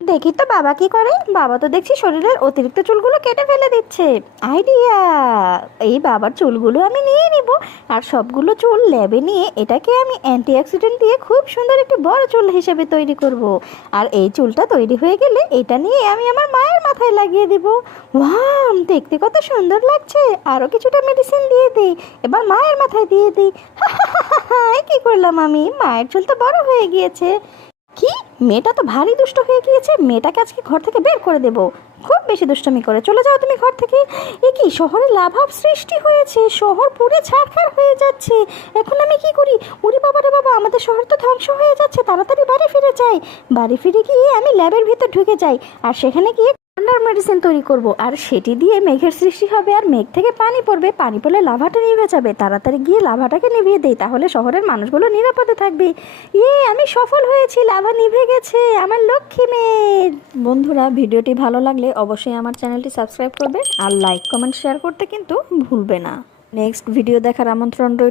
দেখি তো বাবা কি করে। বাবা তো দেখছি শরীরের অতিরিক্ত চুলগুলো কেটে ফেলে দিচ্ছে। আইডিয়া! এই বাবার চুলগুলো আমি নিয়ে নিব, আর সবগুলো চুল ল্যাবে নিয়ে এটাকে আমি অ্যান্টি অক্সিডেন্ট দিয়ে খুব সুন্দর একটি বড় চুল হিসেবে তৈরি করব। আর এই চুলটা তৈরি হয়ে গেলে এটা নিয়ে আমি আমার মায়ের মাথায় লাগিয়ে দিব। ওয়াও, দেখতে কত সুন্দর লাগছে। আরও কিছুটা মেডিসিন দিয়ে দিই, এবার মায়ের মাথায় দিয়ে দিই। কি করলাম আমি? মায়ের চুল তো বড় হয়ে গিয়েছে। কি, মেয়েটা তো ভারী দুষ্ট হয়ে গিয়েছে। মেয়েটাকে আজকে ঘর থেকে বের করে দেব। খুব বেশি দুষ্টমি করে, চলে যাও তুমি ঘর থেকে। এ কি, শহরে লাভাব সৃষ্টি হয়েছে, শহর পুড়ে ছারখার হয়ে যাচ্ছে। এখন আমি কি করি? ওরে বাবা রে বাবা, আমাদের শহর তো ধ্বংস হয়ে যাচ্ছে। তাড়াতাড়ি বাড়ি ফিরে যাই। বাড়ি ফিরে গিয়ে আমি ল্যাবের ভিতর ঢুকে যাই, আর সেখানে গিয়ে ঠান্ডার মেডিসিন তৈরি করব, আর সেটি দিয়ে মেঘের সৃষ্টি হবে, আর মেঘ থেকে পানি পড়বে। পানি পড়লে লাভাটা নিভে যাবে। তাড়াতাড়ি গিয়ে লাভাটাকে নিভিয়ে দেই, তাহলে শহরের মানুষগুলো নিরাপদে থাকবে। আমি সফল হয়েছি, লাভা নিভে গেছে। আমার লক্ষ্মী মেয়ে। বন্ধুরা, ভিডিওটি ভালো লাগলে অবশ্যই আমার চ্যানেলটি সাবস্ক্রাইব করবে, আর লাইক কমেন্ট শেয়ার করতে কিন্তু ভুলবে না। নেক্সট ভিডিও দেখার আমন্ত্রণ রইল।